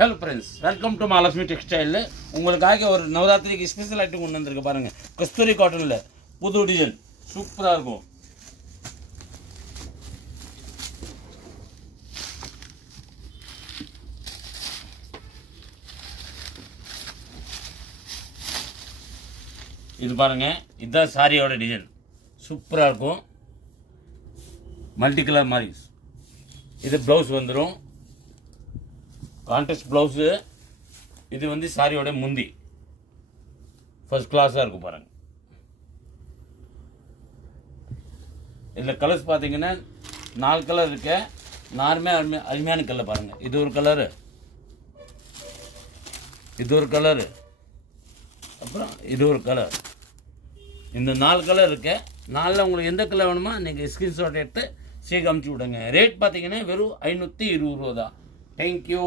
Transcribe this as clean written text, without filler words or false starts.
Hello friends, welcome to Mahalakshmi textile. உங்களுக்காக ஒரு நவராத்திரிக்கு special item கொண்டு வந்திருக்கு பாருங்கள். கஸ்தூரி காட்டனில் புது டிசைன் சூப்பராக இருக்கும். இது பாருங்கள், இதுதான் சாரியோட டிசைன். சூப்பராக இருக்கும். மல்டி கலர் மாதிரி. இது ப்ளவுஸ் வந்துடும், கான்ட்ராஸ்ட் ப்ளவுஸு. இது வந்து சாரியோட முந்தி ஃபர்ஸ்ட் கிளாஸாக இருக்கும் பாருங்கள். இதில் கலர்ஸ் பார்த்தீங்கன்னா 4 கலர் இருக்கு. நாலுமே அருமையான கலர் பாருங்கள். இது ஒரு கலரு, இது ஒரு கலரு, அப்புறம் இது ஒரு கலர். இந்த 4 கலர் இருக்கு. 4ல் உங்களுக்கு எந்த கலர் வேணுமோ நீங்கள் ஸ்க்ரீன்ஷாட் எடுத்து சீக்கிரம் அமுச்சு விடுங்க. ரேட் பார்த்தீங்கன்னா வெறும் 520 ரூபா தான். தேங்க்யூ.